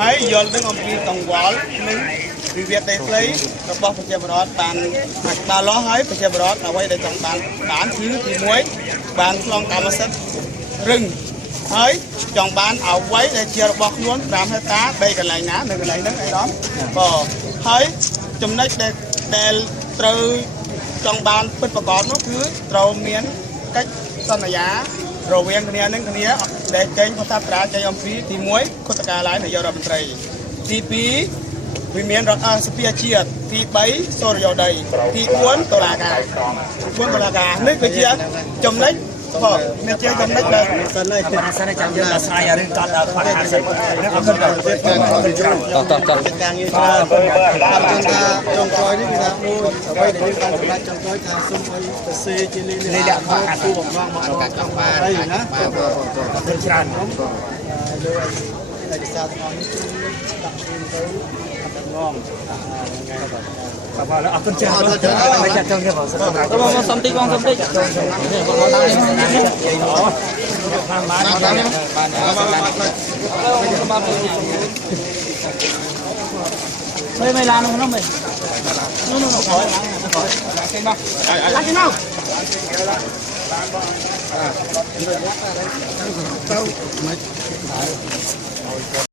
ហើយយល់ដឹងអំពីកង្វល់និងវិវាទដីធ្លីរបស់ប្រជាពលរដ្ឋបានដល់លោះហើយប្រជាពលរដ្ឋអ្វីដែលចង់បានគឺទី1បានឆ្លងកម្មសិទ្ធិរឹងហើយចង់បានអ្វីដែលជារបស់ខ្លួន5ហិកតាដីកន្លែងណានៅកន្លែងហ្នឹងអីដល់បាទហើយចំណុចដែលត្រូវចង់បានពិតប្រាកដនោះគឺត្រូវមានកិច្ចសន្យារវាងគ្នានឹងគ្នាដែលចេញផុសតាត្រាចេញអំពីទី1គុតកាឡាយនាយករដ្ឋមន្ត្រីទី2វិមានរដ្ឋសភាជាតិទី3សូរិយោដីទី4តុលាការនេះគឺជាចំណុចបាទនេះជាចំណុចដែលសិនហើយសិនចាំយើងដល់ស្រាយរឿងតដល់ខ្វះ50នេះអរគុណតការងារច្រើនខ្ញុំថាចុងក្រោយនេះគឺថាអ្វីដែលយើងបានសម្រេចចុងក្រោយថាសូមឲ្យទៅសេជាលិលាក់មកគូបំណងមកដល់ចង់បានហើយណាអរគុណច្រើនខ្ញុំលើឯកសារទាំងអស់នេះជួយដាក់ជូនទៅអត្តងងថ្ងៃបាទបាទអរគុណច្រើនចាត់ចុងនេះបងសុំតិចបងសុំតិចไม่ล้างมันต้องไม่นู่นขอเก่งบ้างล้างกินเอา